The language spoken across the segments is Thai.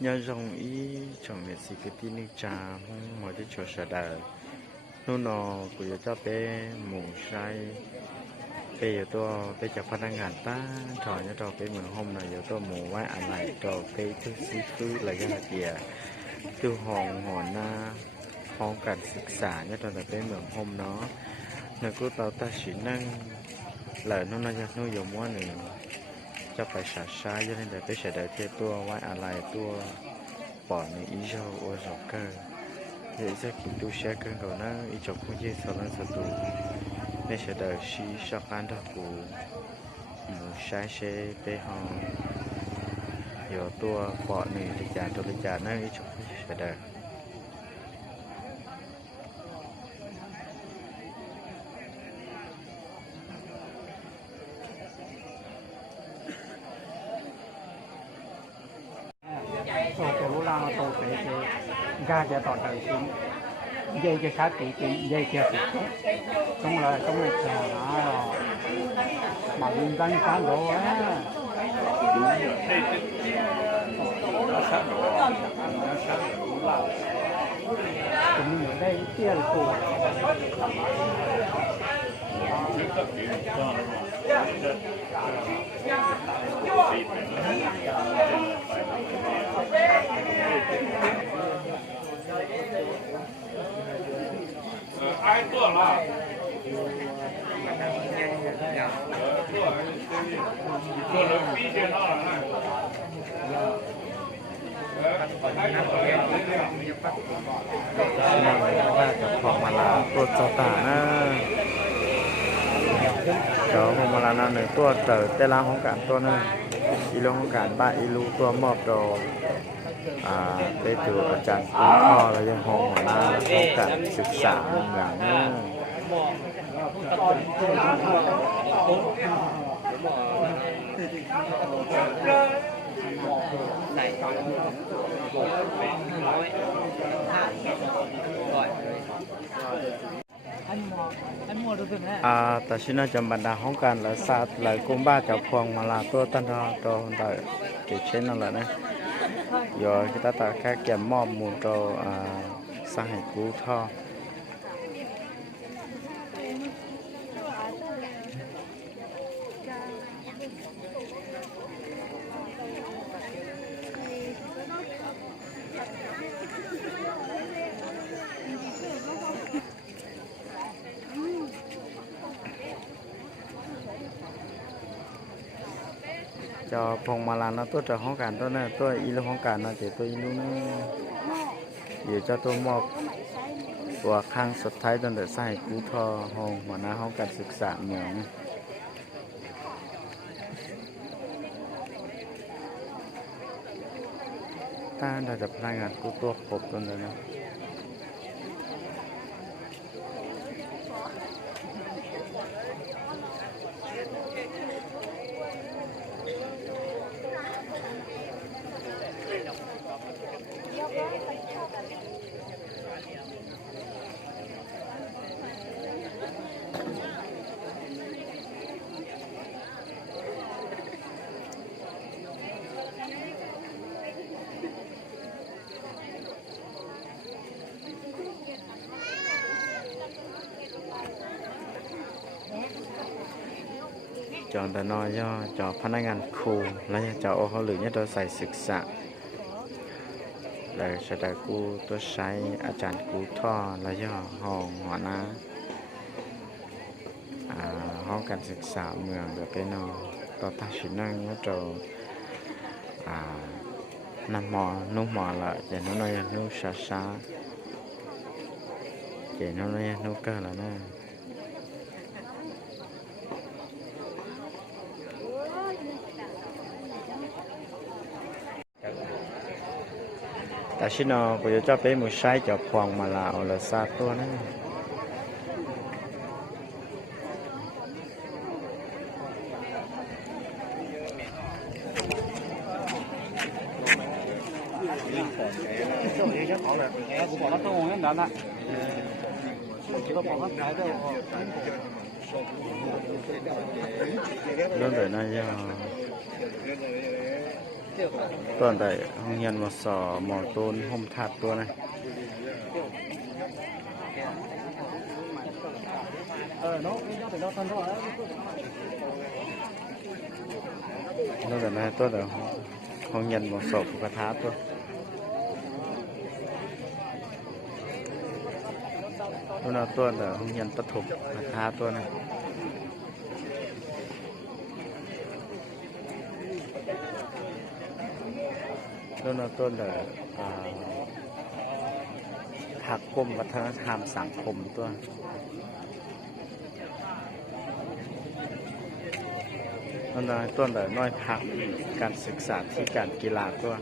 nhớ dòng ý trong việc gì cái tin nước trà không mọi cái chỗ sợ đời nó nó của cho bé mù say bây giờ tôi bây giờ phát ngàn ta trò nhớ trò cái mượn hôm này giờ tôi mù quá anh lại trò cái thứ xí cứ là cái là kìa từ hòn hòn na hòn cảnhศึกษา nhớ trò là cái mượn hôm nó nơi cô tao ta chỉ năng lời nó nó dùng quá này cho phải xả sai cho nên là phải sẽ đợi theo tua quá anh lại tua bỏ này ý cho ô dọc cơ vậy sẽ kịp tu xe cơn cầu nó ý cho cũng dễ sau lần sau tu nên sẽ đợi si sau ăn đó của một sai xe bé hòn giờ tua bỏ này để trả nó ý cho sẽ đợi tổ lao tổ cái ga cho toàn đời chính dây cho sát tỷ chính dây kia trong là chờ nó mà liên danh phán đồ á cũng ở đây kia là cổ ai做了？做了比较好了。ว่าจะของมาลาตัวเจ้าตานะเจ้าของมาลานั่นหนึ่งตัวเต๋อแต่ละของการตัวนั้นอีลงของการบ้าอีลูตัวมอบดอไปตัวอาจารย์คุณพ่อแล้วยังห้องหัวหน้าของการศึกษาอย่างนี้แต่ชินาจำบรรดาของการละศาสตร์ละกุมบ้าจับพวงมาลาตัวตันรอตัวได้เกิดเช่นนั่นแหละนะgiờ kita tak các kiểm mò muốn cho sang hành cú thọ cho phòng mà làm nó tốt cho hóa cảnh tôi này tôi ý là hóa cảnh nó thì tôi luôn để cho tôi mộtตัวข้างสุดท้ายจนเดือดใส่กูทอห้องหัวหน้าห้องการศึกษาเหมืองต้านเราจะพนักงานกูตัวครบจนเลยนะจอนแต่นอยย่อจอพนักงานครูแล้วจอโอเขาหรือเนี่ยตัวใส่ศึกษาเลยจะได้กูตัวใช้อาจารย์กูท่อแล้วย่อห้องหัวหน้าห้องการศึกษาเมืองแบบเป็นนอต่อตาชินังแล้วจอนำหมอนุ่มหมอละเจนน้อยนุ่มช้าเจนน้อยนุ่มเกินแล้วนะแต่ชิโน่กูจะไปมือใช้จับพวงมาลาเอาละซาตัวนะเรื่องเลยนะย่อ ตัวใดห้องเรียนมสหมอต้นห่มทัดตัวนะนั่นแหละนะตัวใดห้องเรียนมสผูกกระทะตัวนั่นแหละตัวใดห้องเรียนประถมกระทะตัวนะนั่นแหละตัวใดผักกรมวัฒนธรรมสังคมตัวนั่นแหละตัวใดน้อยผักการศึกษาที่การกีฬาตัว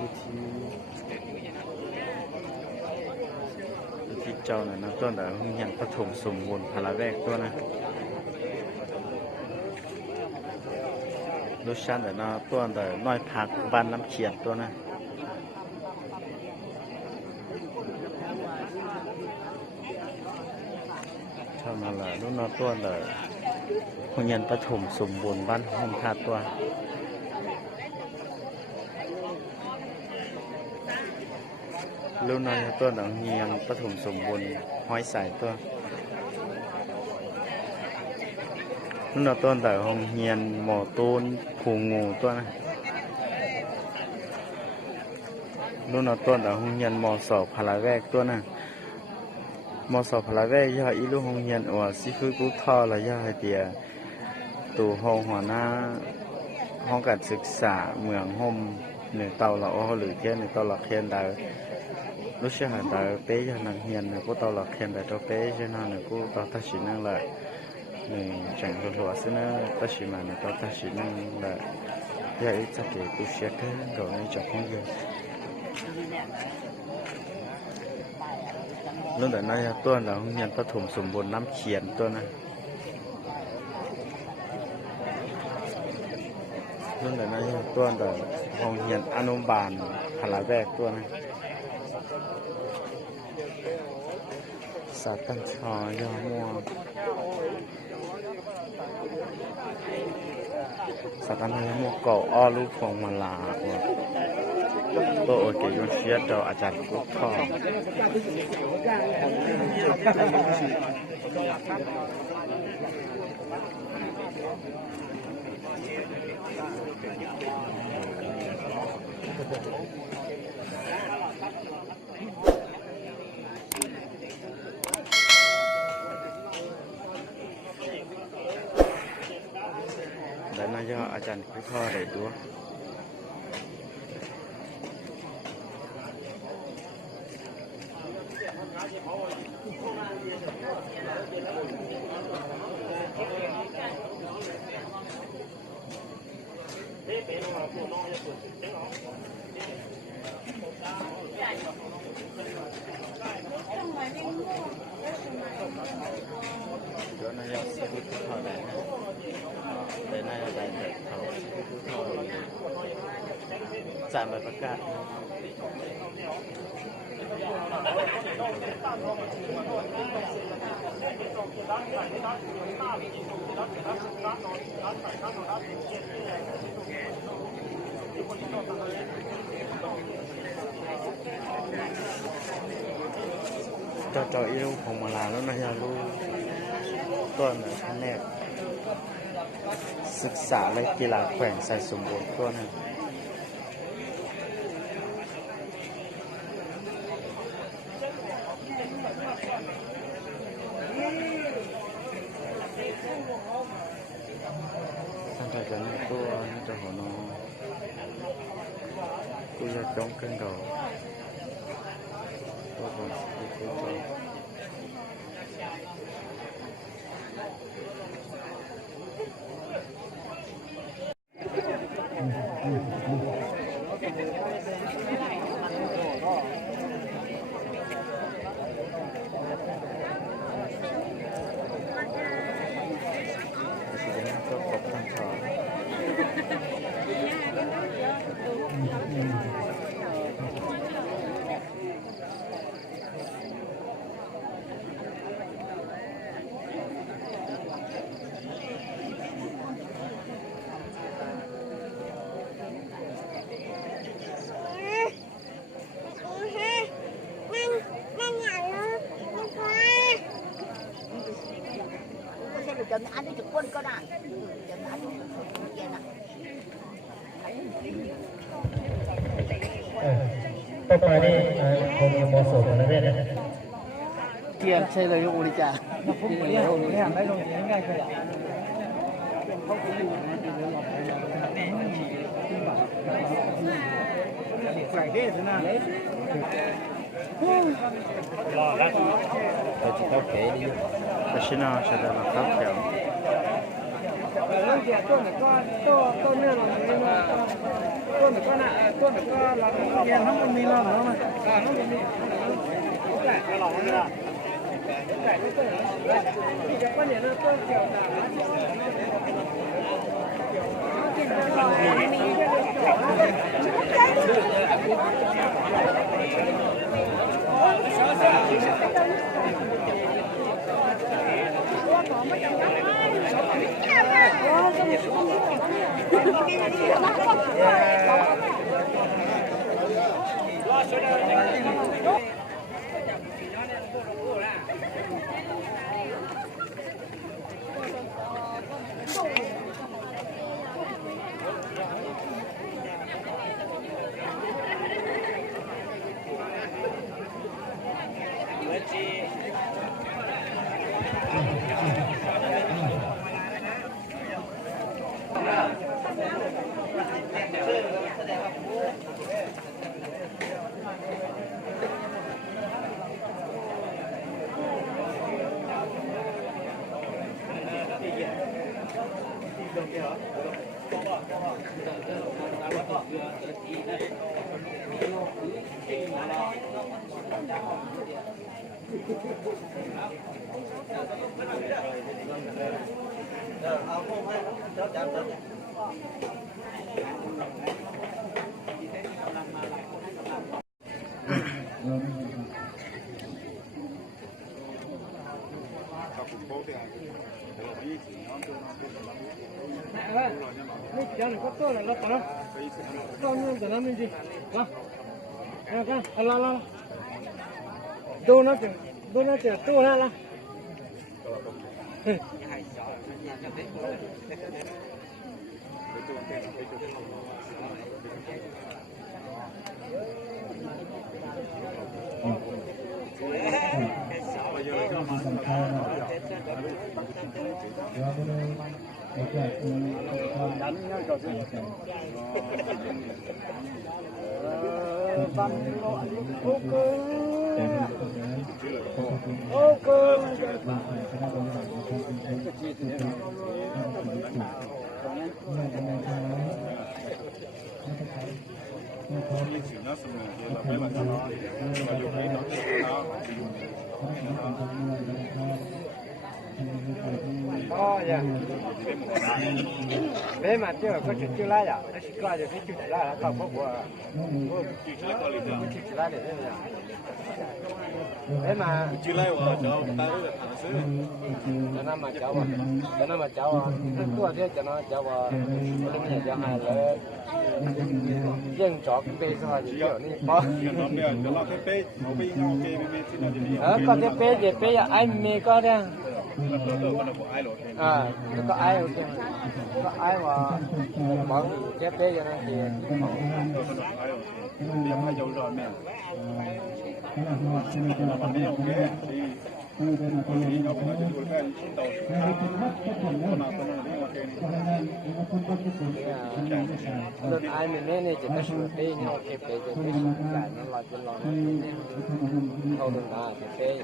วิธีเจ้าน่ะนะตัวใดห้องเรียนประถมสมบูรณ์พละแวกตัวนะลูกชั้นเดี๋ยวนะตัวเดี๋ยวน้อยพักบ้านน้ำเขียนตัวนะเท่านั้นแหละลูกน้อยตัวเดี๋ยวโรงเรียนประถมสมบูรณ์บ้านห้องคาตัวลูกน้อยตัวเดี๋ยวโรงเรียนประถมสมบูรณ์ห้อยใส่ตัวนั่นต้นแต่ห้องเฮียนหมอตูนผูงูตัวนะนู่นต้นแต่ห้องเฮียนหมอสอบพลาแวกตัวนะหมอสอบพลาแวกย่าอีลูกห้องเฮียนว่าซิคือกูท่อละย่าให้เดียตู่ห้องหัวหน้าห้องการศึกษาเมืองห่มหนึ่งเตาละอ้อหรือแค่หนึ่งเตาละเคียนได้รู้เชื่อหันได้เป๊ยยันนังเฮียนเนี่ยกูเตาละเคียนได้ตัวเป๊ยใช่ไหมเนี่ยกูเตาทัชชินั่งเลยนี่จังหวัดซึ่งตัดสินมาเนี่ยตัดสินนั่นแหละอยากจะเกิดตัวเสียกันก่อนในจับห้องเยอะเรื่องแบบนั้นตัวเราเรียนประถมสมบูรณ์น้ำเขียนตัวนะเรื่องแบบนั้นตัวเราห้องเรียนอนุบาลพลาแวกตัวนะสาตันชอยอมัวสักการะหมวกเก่าอ้อลูกของมาลาตัวโอเคยุ่งเชียเจ้าอาจารย์กุ๊กทองแล้วนายอาจารย์กุ๊กทองได้ตัวแล้วนายสิกุ๊กทองได้แต่นายอาจารย์ได้เขากุ๊กทองจานใบประกาศเจ้าอีลูกของมาลาแล้วนายลูกต้นแผนกศึกษาและกีฬาแขวงใส่สมบูรณ์ตัวนึงท่านอาจารย์ตัวน่าจะหัวนอนกูจะจ้องขึ้นเราตัวบนสุดตัว ต่อไปนี่คงจะเหมาะสมนะเนี่ย เกียร์ใช่เลยโอริจ่า ผมเนี่ยเนี่ยไม่ลงง่ายๆก็ได้ใส่ได้สินะ แต่ชินาชาดามาครับแถว แล้วเดี๋ยวต้นก็เนื้อลงนี่นะต้นก็น่ะต้นก็เราเรียนทั้งหมดมีเราเนาะมันทั้งหมดมีแหละเราเนี่ยแต่ต้นที่จะปั้นเนี่ยนะต้นเกี่ยวกับนี่เดี๋ยวก็ต้นแล้วต่อต้นนู้นแต่นั้นไม่ดีนะกันอะไรดูนะจ๊ะตู้นั่นละbé mà chưa có chuyện chưa lại à, nó chỉ coi được cái chuyện lại là không có của chuyện lại để thế nào, bé mà chưa lại vào cháu ta được thằng xứ, cho nó mà cháu rất tua thế cho nó cháu vào lúc này cho hai là dân chó cái bê sao thì kiểu này có, có cái bê gì bê anh mê có đấy. À, nó có ai không? Có ai mà mở chép thế cho nó thì lần ai mình nên này chỉ có sửa thế nhau kẹp thế cho cái cả nó là trên lò thôi đừng là thế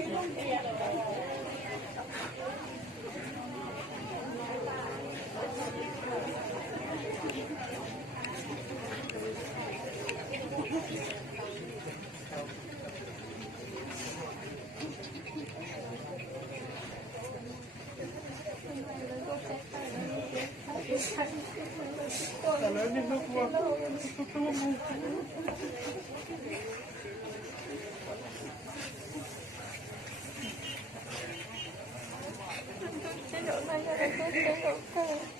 这种那个，这种。